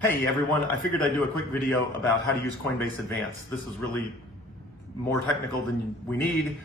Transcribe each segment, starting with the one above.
Hey everyone, I figured I'd do a quick video about how to use Coinbase Advanced. This is really more technical than we need.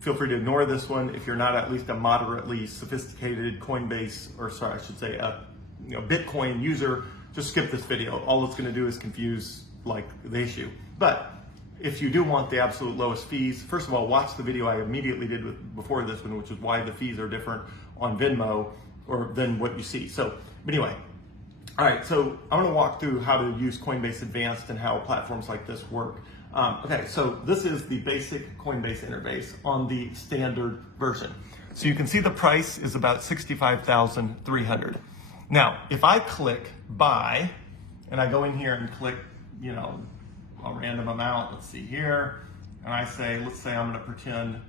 Feel free to ignore this one if you're not at least a moderately sophisticated Coinbase, or sorry, I should say a Bitcoin user. Just skip this video. All it's going to do is confuse the issue. But if you do want the absolute lowest fees, first of all, watch the video I immediately did before this one, which is why the fees are different on Venmo than what you see. But anyway. All right, so I'm going to walk through how to use Coinbase Advanced and how platforms like this work. Okay, so this is the basic Coinbase interface on the standard version. So you can see the price is about $65,300. Now, if I click buy, and I go in here and click, a random amount, let's see here, and I say, let's say I'm going to pretend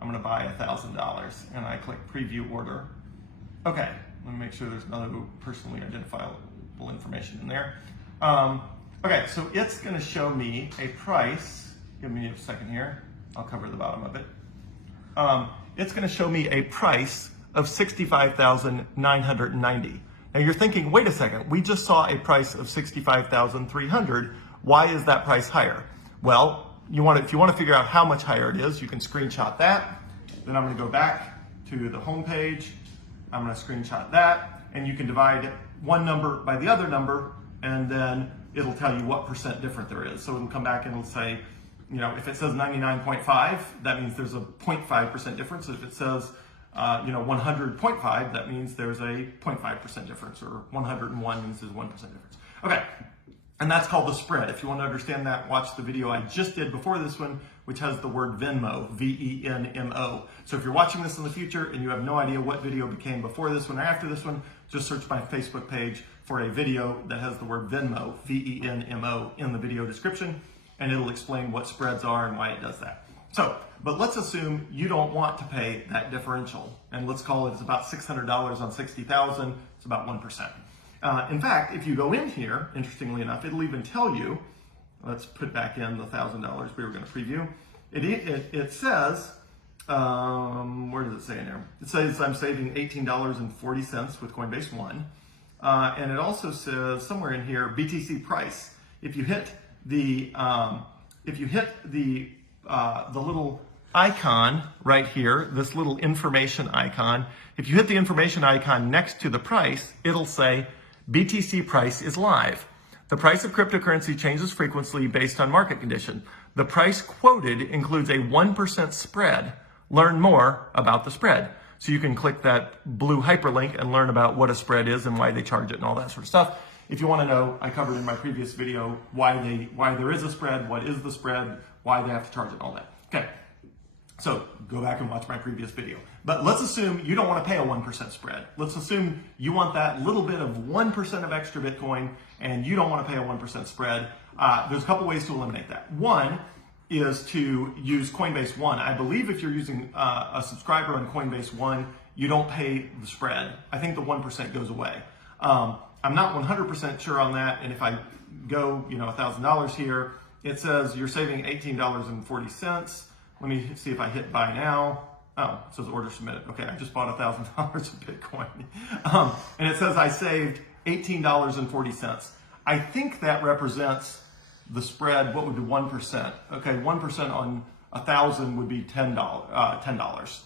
I'm going to buy $1,000, and I click preview order. Okay, let me make sure there's no personally identifiable information in there. Okay, so it's going to show me a price. Give me a second here. I'll cover the bottom of it. It's going to show me a price of $65,990. Now you're thinking, wait a second, we just saw a price of $65,300. Why is that price higher? Well, if you want to figure out how much higher it is, you can screenshot that. Then I'm going to go back to the home page. I'm going to screenshot that, and you can divide one number by the other number, and then it'll tell you what percent different there is. So it'll come back and it'll say, if it says 99.5, that means there's a 0.5% difference. If it says, 100.5, that means there's a 0.5% difference, or 101 means there's 1% difference. Okay. And that's called the spread. If you want to understand that, watch the video I just did before this one, which has the word Venmo, V-E-N-M-O. So if you're watching this in the future and you have no idea what video became before this one or after this one, just search my Facebook page for a video that has the word Venmo, V-E-N-M-O, in the video description, and it'll explain what spreads are and why it does that. But let's assume you don't want to pay that differential, and let's call it's about $600 on 60,000. It's about 1%. In fact, if you go in here, interestingly enough, it'll even tell you, let's put back in the $1,000 we were going to preview. It says, where does it say in there? It says I'm saving $18.40 with Coinbase One. And it also says somewhere in here, BTC price. If you hit the little icon right here, this little information icon, if you hit the information icon next to the price, it'll say BTC price is live. The price of cryptocurrency changes frequently based on market condition. The price quoted includes a 1% spread. Learn more about the spread. So you can click that blue hyperlink and learn about what a spread is and why they charge it and all that sort of stuff. If you want to know, I covered in my previous video why there is a spread, what is the spread, why they have to charge it, and all that. Okay. So go back and watch my previous video. But let's assume you don't want to pay a 1% spread. Let's assume you want that little bit of 1% of extra Bitcoin and you don't want to pay a 1% spread. There's a couple ways to eliminate that. One is to use Coinbase One. I believe if you're using a subscriber on Coinbase One, you don't pay the spread. I think the 1% goes away. I'm not 100% sure on that. And if I go, $1,000 here, it says you're saving $18.40. Let me see if I hit buy now. Oh, it says order submitted. Okay, I just bought $1,000 of Bitcoin. And it says I saved $18.40. I think that represents the spread. What would be 1%? Okay, 1% on 1,000 would be $10.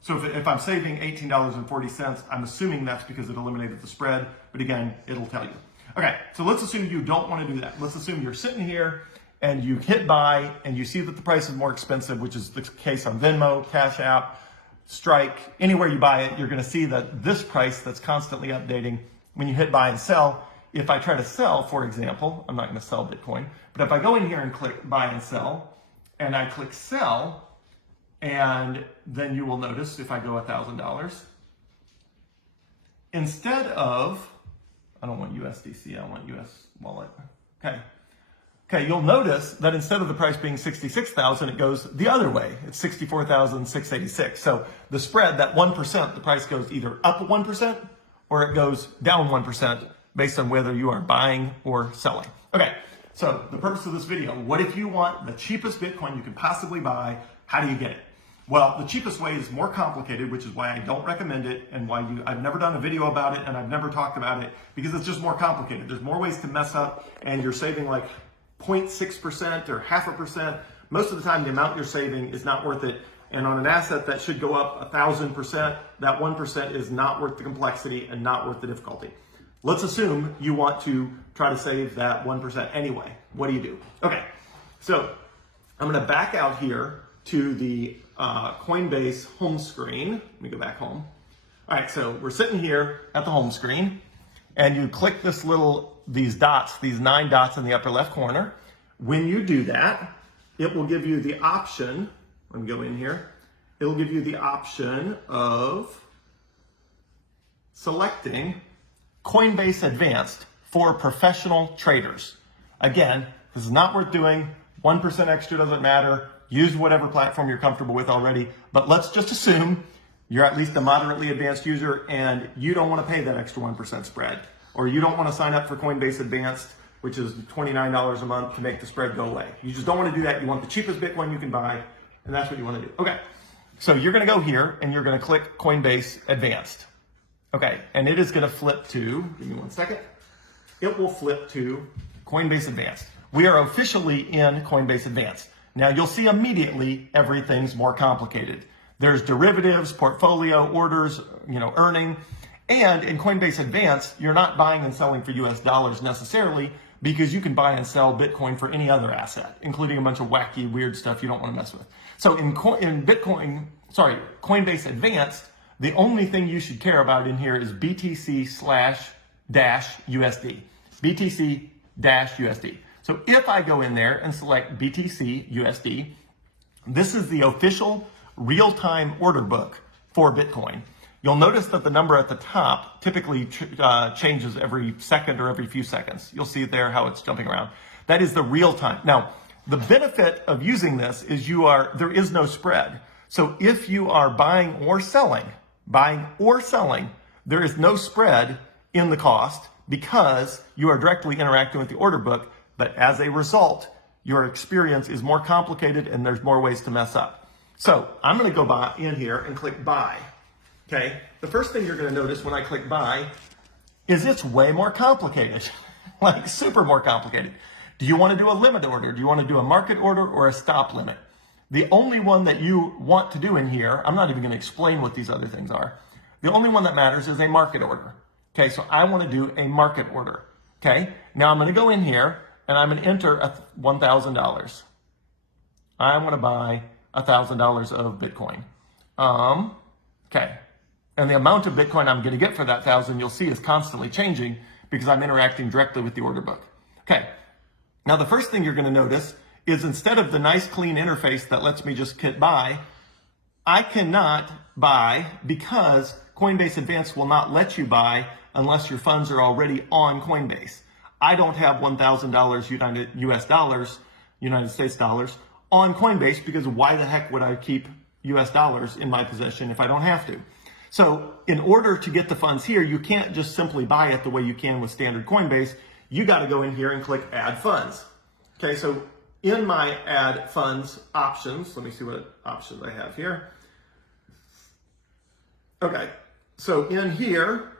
So if I'm saving $18.40, I'm assuming that's because it eliminated the spread. But again, it'll tell you. Okay, so let's assume you don't want to do that. Let's assume you're sitting here and you hit buy and you see that the price is more expensive, which is the case on Venmo, Cash App, Strike, anywhere you buy it, you're going to see that this price that's constantly updating when you hit buy and sell. If I try to sell, for example, I'm not going to sell Bitcoin, but if I go in here and click buy and sell, and I click sell, and then you will notice if I go $1,000, instead of, I don't want USDC, I want US wallet. Okay, you'll notice that instead of the price being 66,000, it goes the other way. It's 64,686. So the spread, that 1%, the price goes either up 1% or it goes down 1% based on whether you are buying or selling. Okay, so the purpose of this video, what if you want the cheapest Bitcoin you can possibly buy? How do you get it? Well, the cheapest way is more complicated, which is why I don't recommend it and why I've never done a video about it and I've never talked about it, because it's just more complicated. There's more ways to mess up and you're saving like 0.6% or 0.5%. Most of the time, the amount you're saving is not worth it. And on an asset that should go up 1,000%, that 1% is not worth the complexity and not worth the difficulty. Let's assume you want to try to save that 1% anyway. What do you do? Okay, so I'm gonna back out here to the Coinbase home screen. Let me go back home. All right, so we're sitting here at the home screen and you click these dots, these 9 dots in the upper left corner. When you do that, it will give you the option, let me go in here, it'll give you the option of selecting Coinbase Advanced for professional traders. Again, this is not worth doing. 1% extra doesn't matter. Use whatever platform you're comfortable with already. But let's just assume you're at least a moderately advanced user and you don't want to pay that extra 1% spread. Or you don't want to sign up for Coinbase Advanced, which is $29 a month to make the spread go away. You just don't want to do that. You want the cheapest Bitcoin you can buy, and that's what you want to do. Okay, so you're going to go here and you're going to click Coinbase Advanced. Okay, and it is going to flip to, give me 1 second. It will flip to Coinbase Advanced. We are officially in Coinbase Advanced. Now you'll see immediately everything's more complicated. There's derivatives, portfolio, orders, earning. And in Coinbase Advanced, you're not buying and selling for US dollars necessarily, because you can buy and sell Bitcoin for any other asset, including a bunch of wacky, weird stuff you don't want to mess with. So in Coinbase Advanced, the only thing you should care about in here is BTC/USD. BTC-USD. So if I go in there and select BTC-USD, this is the official real-time order book for Bitcoin. You'll notice that the number at the top typically changes every second or every few seconds. You'll see there how it's jumping around. That is the real time. Now, the benefit of using this is there is no spread. So if you are buying or selling, there is no spread in the cost because you are directly interacting with the order book. But as a result, your experience is more complicated and there's more ways to mess up. So I'm going to go in here and click buy. Okay, the first thing you're going to notice when I click buy is it's way more complicated, like super more complicated. Do you want to do a limit order? Do you want to do a market order or a stop limit? The only one that you want to do in here, I'm not even going to explain what these other things are. The only one that matters is a market order. Okay, so I want to do a market order. Okay, now I'm going to go in here and I'm going to enter $1,000. I want to buy $1,000 of Bitcoin. Okay. And the amount of Bitcoin I'm going to get for that 1,000, you'll see, is constantly changing because I'm interacting directly with the order book. Okay. Now, the first thing you're going to notice is instead of the nice clean interface that lets me just hit buy, I cannot buy because Coinbase Advanced will not let you buy unless your funds are already on Coinbase. I don't have $1,000 United States dollars on Coinbase because why the heck would I keep US dollars in my possession if I don't have to? So in order to get the funds here, you can't just simply buy it the way you can with standard Coinbase. You got to go in here and click add funds. Okay, so in my add funds options, let me see what options I have here. Okay, so in here,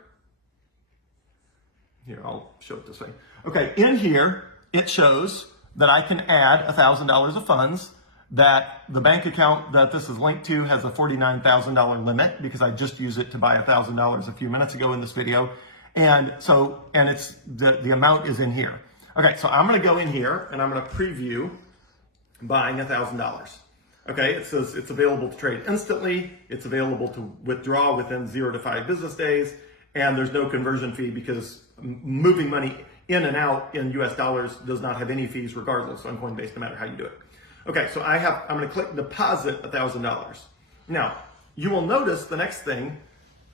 I'll show it this way. Okay, in here, it shows that I can add $1,000 of funds, that the bank account that this is linked to has a $49,000 limit because I just used it to buy $1,000 a few minutes ago in this video. And it's the amount is in here. Okay, so I'm going to go in here and I'm going to preview buying $1,000. Okay, it says it's available to trade instantly. It's available to withdraw within 0 to 5 business days. And there's no conversion fee because moving money in and out in US dollars does not have any fees regardless on Coinbase, no matter how you do it. Okay, so I'm going to click deposit $1,000. Now, you will notice the next thing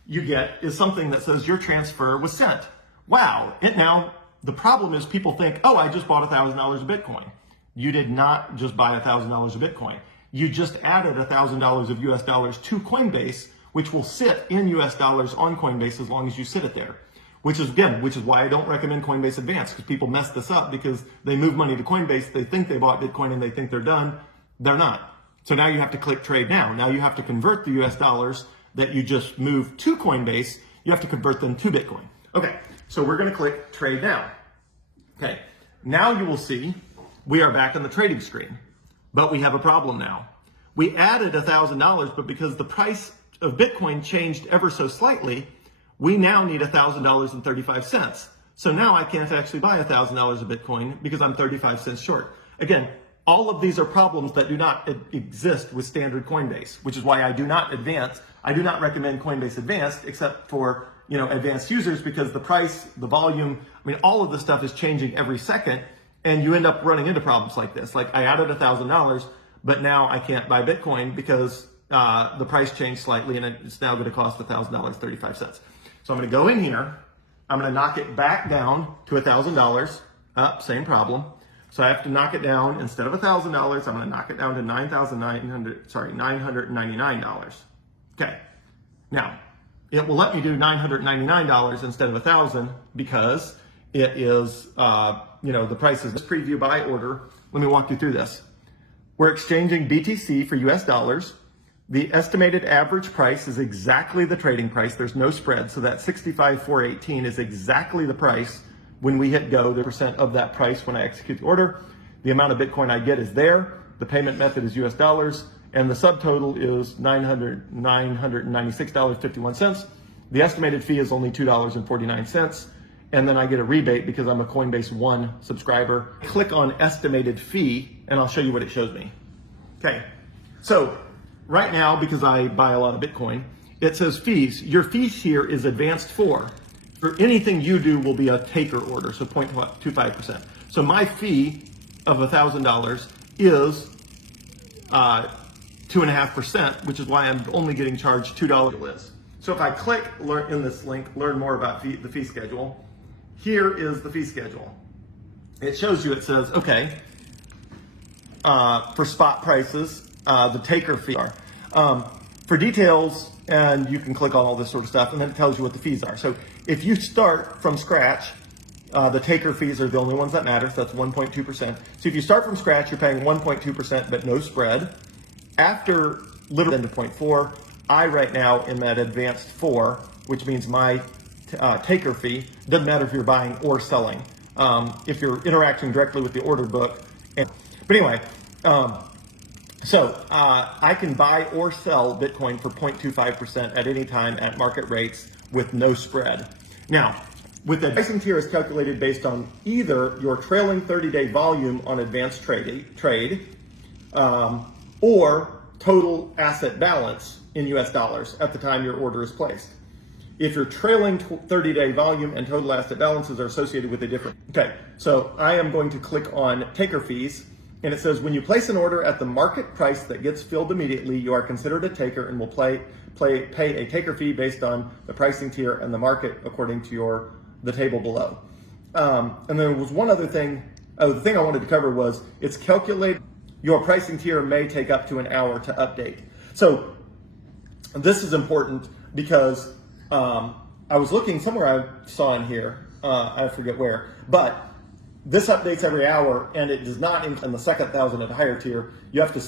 you get is something that says your transfer was sent. Wow, the problem is people think, oh, I just bought $1,000 of Bitcoin. You did not just buy $1,000 of Bitcoin. You just added $1,000 of US dollars to Coinbase, which will sit in US dollars on Coinbase as long as you sit it there. Which is why I don't recommend Coinbase Advanced, because people mess this up because they move money to Coinbase, they think they bought Bitcoin and they think they're done. They're not. So now you have to click trade now. Now you have to convert the US dollars that you just moved to Coinbase. You have to convert them to Bitcoin. Okay, so we're gonna click trade now. Okay, now you will see we are back on the trading screen, but we have a problem now. We added $1,000, but because the price of Bitcoin changed ever so slightly, we now need $1,000.35. So now I can't actually buy $1,000 of Bitcoin because I'm 35 cents short. Again, all of these are problems that do not exist with standard Coinbase, which is why I do not recommend Coinbase Advanced except for, advanced users, because the price, the volume, all of this stuff is changing every second, and you end up running into problems like this. Like I added $1,000, but now I can't buy Bitcoin because the price changed slightly and it's now going to cost $1,000.35. So I'm going to go in here. I'm going to knock it back down to $1,000. Same problem. So I have to knock it down. Instead of $1,000, I'm going to knock it down to $999. Okay. Now, it will let me do $999 instead of $1,000 because it is, the price is this preview by order. Let me walk you through this. We're exchanging BTC for US dollars. The estimated average price is exactly the trading price. There's no spread. So that 65,418 is exactly the price when we hit go, the percent of that price when I execute the order. The amount of Bitcoin I get is there. The payment method is US dollars. And the subtotal is $996.51. The estimated fee is only $2.49. And then I get a rebate because I'm a Coinbase One subscriber. Click on estimated fee and I'll show you what it shows me. Okay, so right now, because I buy a lot of Bitcoin, it says fees. Your fees here is advanced 4. For anything you do will be a taker order, so 0.25%. So my fee of $1,000 is 2.5%, which is why I'm only getting charged $2. So if I click in this link, learn more about the fee schedule, here is the fee schedule. It shows you, it says, okay, for spot prices, the taker fee are. For details, and you can click on all this sort of stuff, and then it tells you what the fees are. So if you start from scratch, the taker fees are the only ones that matter, so that's 1.2%. So if you start from scratch, you're paying 1.2%, but no spread. After literally into 0.4, I right now am at advanced 4, which means my taker fee doesn't matter if you're buying or selling. If you're interacting directly with the order book. But anyway, so I can buy or sell Bitcoin for 0.25% at any time at market rates with no spread. Now, with the pricing tier is calculated based on either your trailing 30-day volume on advanced trade, or total asset balance in US dollars at the time your order is placed. If your trailing 30-day volume and total asset balances are associated with a different. Okay, so I am going to click on taker fees, and it says when you place an order at the market price that gets filled immediately, you are considered a taker and will pay a taker fee based on the pricing tier and the market according to the table below. And then there was one other thing. The thing I wanted to cover was it's calculated. Your pricing tier may take up to an hour to update. So this is important because I was looking somewhere I saw in here, I forget where, but this updates every hour, and it does not include the second 1,000 at the higher tier. You have to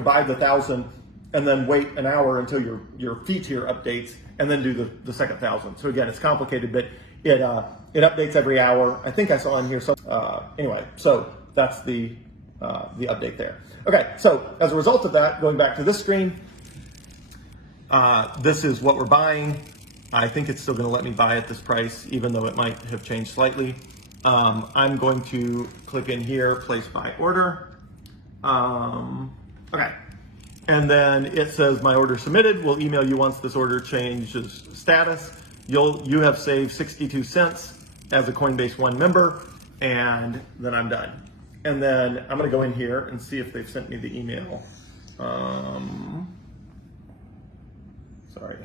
buy the 1,000 and then wait an hour until your fee tier updates, and then do the second 1,000. So again, it's complicated, but it updates every hour. I think I saw in here. So anyway, so that's the update there. Okay, so as a result of that, going back to this screen, this is what we're buying. I think it's still going to let me buy at this price, even though it might have changed slightly. I'm going to click in here, place by order. Okay. And then it says my order submitted. We'll email you once this order changes status. You have saved 62 cents as a Coinbase One member, and then I'm done. And then I'm going to go in here and see if they've sent me the email. Sorry.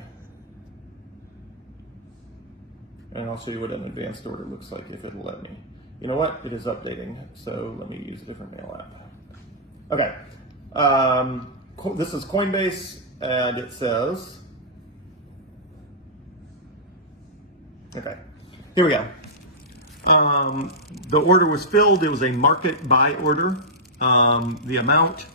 And I'll show you what an advanced order looks like if it'll let me. You know what? It is updating, so let me use a different mail app. Okay. This is Coinbase, and it says, okay, here we go. The order was filled. It was a market buy order. The amount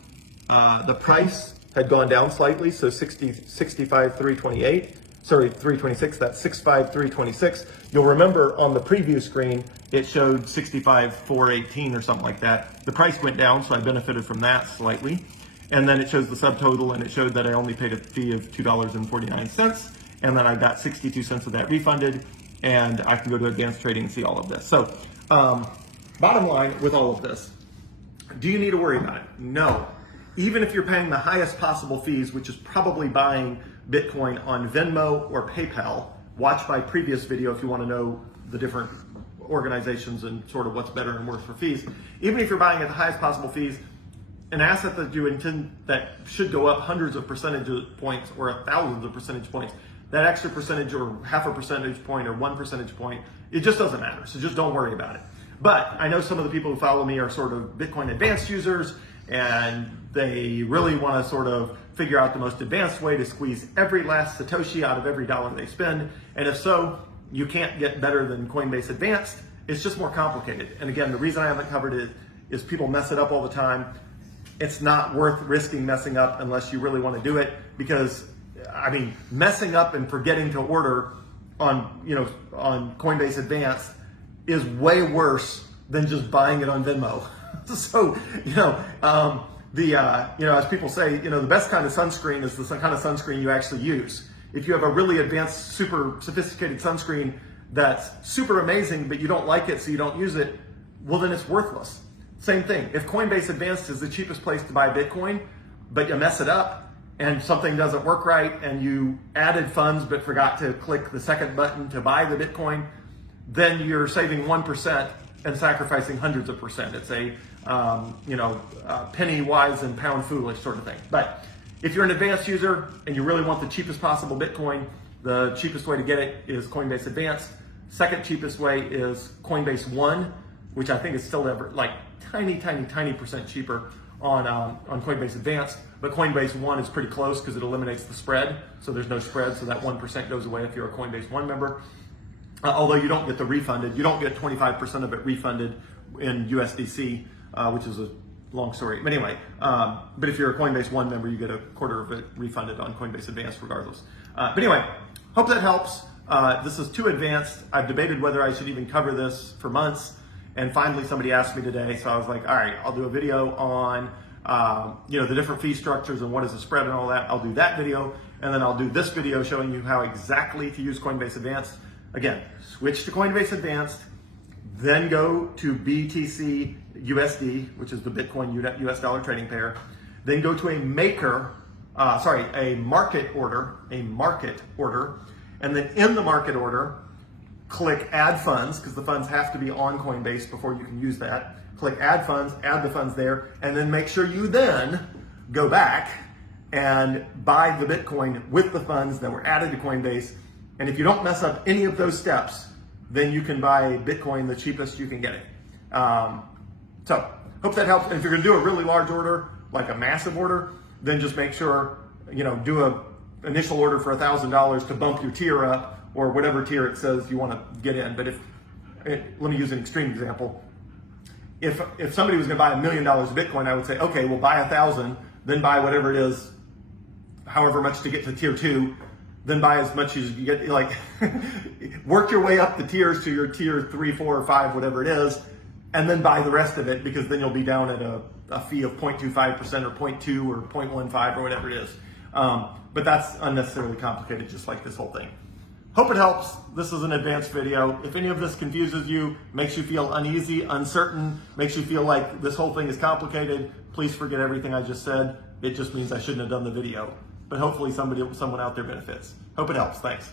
the price had gone down slightly, so 65,328. Sorry, 326, that's 65,326. You'll remember on the preview screen, it showed 65,418 or something like that. The price went down, so I benefited from that slightly. And then it shows the subtotal, and it showed that I only paid a fee of $2.49, and then I got 62 cents of that refunded, and I can go to advanced trading and see all of this. So, bottom line with all of this, do you need to worry about it? No. Even if you're paying the highest possible fees, which is probably buying Bitcoin on Venmo or PayPal, watch my previous video if you want to know the different organizations and sort of what's better and worse for fees. Even if you're buying at the highest possible fees, an asset that you intend that should go up hundreds of percentage points or thousands of percentage points, that extra percentage or half a percentage point or 1 percentage point, it just doesn't matter. So just don't worry about it. But I know some of the people who follow me are sort of Bitcoin Advanced users, and they really want to sort of figure out the most advanced way to squeeze every last Satoshi out of every dollar they spend. And if so, you can't get better than Coinbase Advanced. It's just more complicated. And again, the reason I haven't covered it is people mess it up all the time. It's not worth risking messing up unless you really want to do it, because I mean, messing up and forgetting to order on Coinbase Advanced is way worse than just buying it on Venmo. So, as people say, the best kind of sunscreen is the kind of sunscreen you actually use. If you have a really advanced, super sophisticated sunscreen that's super amazing, but you don't like it, so you don't use it, well, then it's worthless. Same thing. If Coinbase Advanced is the cheapest place to buy Bitcoin, but you mess it up and something doesn't work right and you added funds but forgot to click the second button to buy the Bitcoin, then you're saving 1% and sacrificing hundreds of percent. It's a penny wise and pound foolish sort of thing. But if you're an advanced user and you really want the cheapest possible Bitcoin, the cheapest way to get it is Coinbase Advanced. Second cheapest way is Coinbase One, which I think is still ever like tiny percent cheaper on Coinbase Advanced. But Coinbase One is pretty close because it eliminates the spread. So there's no spread, so that 1% goes away if you're a Coinbase One member. Although you don't get the refunded, you don't get 25% of it refunded in USDC, which is a long story. But anyway, but if you're a Coinbase One member, you get a quarter of it refunded on Coinbase Advanced regardless. But anyway, hope that helps. This is too advanced. I've debated whether I should even cover this for months. And finally somebody asked me today, so I was like, all right, I'll do a video on the different fee structures and what is the spread and all that. I'll do that video, and then I'll do this video showing you how exactly to use Coinbase Advanced. Again, switch to Coinbase Advanced, then go to BTC USD, which is the Bitcoin US dollar trading pair. Then go to a market order, and then in the market order, click add funds, because the funds have to be on Coinbase before you can use that. Click add funds, add the funds there, and then make sure you then go back and buy the Bitcoin with the funds that were added to Coinbase. And if you don't mess up any of those steps, then you can buy Bitcoin the cheapest you can get it. So hope that helps. And if you're gonna do a really large order, like a massive order, then just make sure, do a initial order for $1,000 to bump your tier up, or whatever tier it says you want to get in. But let me use an extreme example. If somebody was going to buy $1 million of Bitcoin, I would say, okay, well, buy 1,000, then buy whatever it is, however much to get to tier 2, then buy as much as you get. Like, work your way up the tiers to your tier 3, 4, or 5, whatever it is, and then buy the rest of it, because then you'll be down at a fee of 0.25% or 0.2 or 0.15 or whatever it is. But that's unnecessarily complicated, just like this whole thing. Hope it helps. This is an advanced video. If any of this confuses you, makes you feel uneasy, uncertain, makes you feel like this whole thing is complicated, please forget everything I just said. It just means I shouldn't have done the video. But hopefully someone out there benefits. Hope it helps. Thanks.